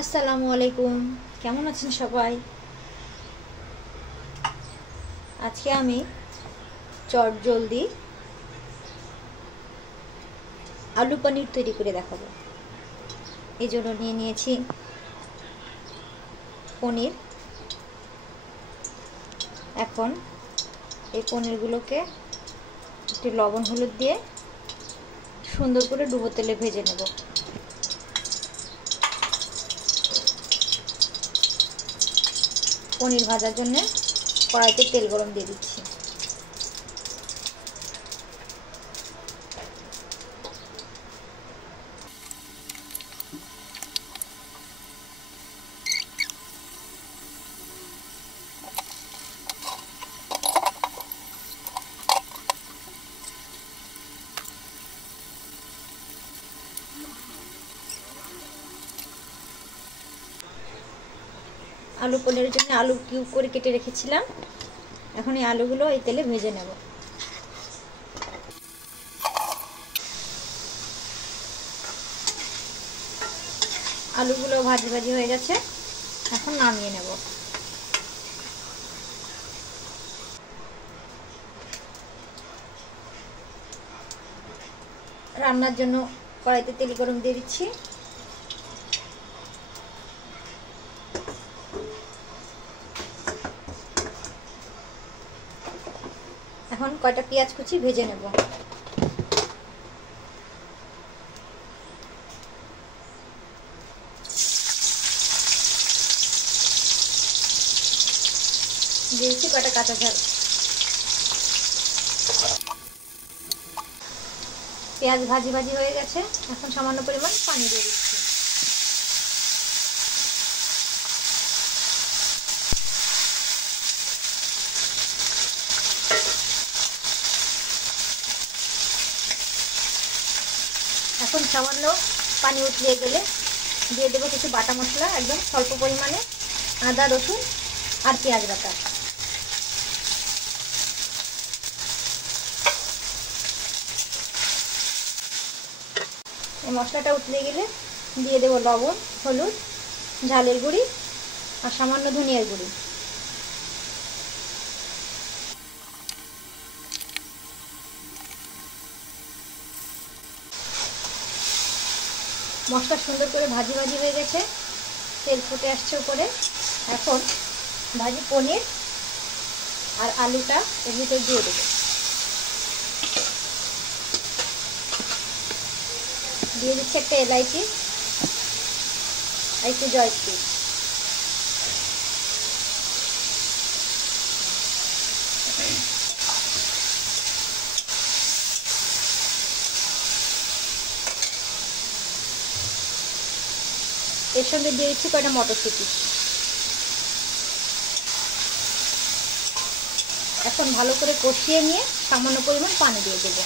আসসালামু আলাইকুম, কেমন আছেন সবাই? আজকে আমি চটজলদি আলু পনির তৈরি করে দেখাবো। এই জন্য নিয়ে নিয়েছি পনির। এখন এই পনিরগুলোকে একটু লবণ হলুদ দিয়ে সুন্দর করে ডুবো তেলে ভেজে নেব। পনির ভাজার জন্য কড়াইতে তেল গরম দিয়ে দিচ্ছি। আলু পনিরের জন্য আলু কিউব করে কেটে রেখেছিলাম। এখন এই আলুগুলো এই তেলে ভেজে নেব। আলুগুলো ভাজি ভাজি হয়ে গেছে, এখন নামিয়ে নেব। রান্নার জন্য কড়াইতে তেল গরম দিয়ে দিচ্ছি। এখন কয়টা পেঁয়াজ কুচি ভেজে নেব। দিয়েছি কয়টা কাঁচা ঝাল। পেঁয়াজ ভাজি ভাজি হয়ে গেছে, এখন সামান্য পরিমাণ পানি দিয়ে দিচ্ছি। এখন সামান্য পানি উতলিয়ে গেলে দিয়ে দেবো কিছু বাটা মশলা, একদম স্বল্প পরিমাণে আদা রসুন আর পেঁয়াজ বাটা। এই মশলাটা উতলে গেলে দিয়ে দেবো লবণ হলুদ ঝালের গুঁড়ি আর সামান্য ধনিয়ার গুঁড়ি। মশলা সুন্দর করে ভাজি ভাজি হয়ে গেছে, তেল ফুটে আসছে উপরে। এখন ভাজি পনির আর আলুটা এর ভিতর দিয়ে দেবো। দিয়ে দিচ্ছি একটা এলাইচি আর একটু জয়ত্রী। এর সঙ্গে দিয়ে দিচ্ছি কয়টা মটরশুঁটি। এখন ভালো করে কষিয়ে নিয়ে সামান্য পরিমাণ পানি দিয়ে দেবো।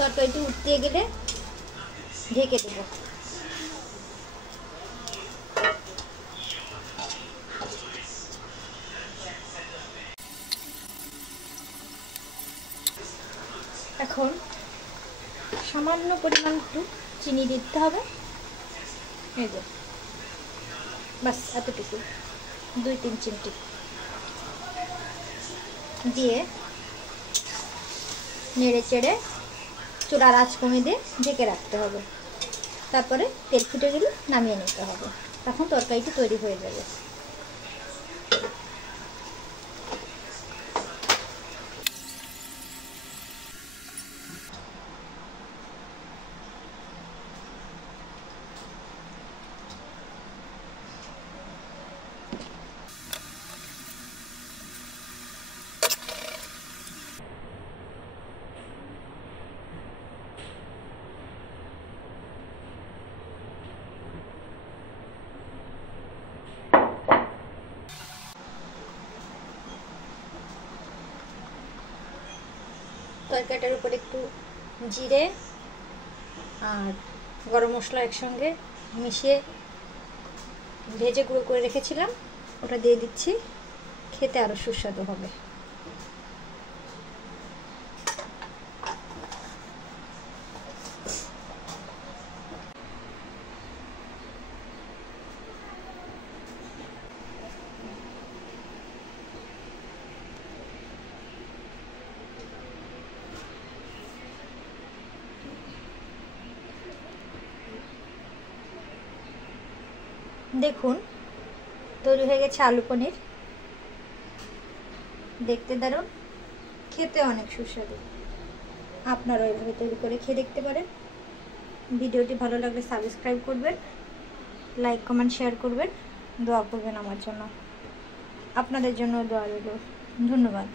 তরকারিটি উঠিয়ে গেলে ঢেকে দেব। এখন সামান্য পরিমাণ একটু চিনি দিতে হবে। এই যে বাস এতটুকু, 2-3 চিমটি দিয়ে নেড়ে চেড়ে চুলার আঁচ কমিয়ে দিয়ে ঢেকে রাখতে হবে। তারপরে তেল ফুটে গেলে নামিয়ে নিতে হবে। তখন তরকারিটি তৈরি হয়ে যাবে। তরকারিটার উপর একটু জিরে আর গরম মশলা একসঙ্গে মিশিয়ে ভেজে গুঁড়ো করে রেখেছিলাম, ওটা দিয়ে দিচ্ছি। খেতে আরও সুস্বাদু হবে। দেখুন তৈরি হয়ে গেছে আলু পনির। দেখতে দারুণ, খেতে অনেক সুস্বাদু। আপনারা এইভাবে তৈরি করে খেয়ে দেখতে পারেন। ভিডিওটি ভালো লাগলে সাবস্ক্রাইব করবেন, লাইক কমেন্ট শেয়ার করবেন, দোয়া করবেন আমার জন্য। আপনাদের জন্য দোয়া রইল। ধন্যবাদ।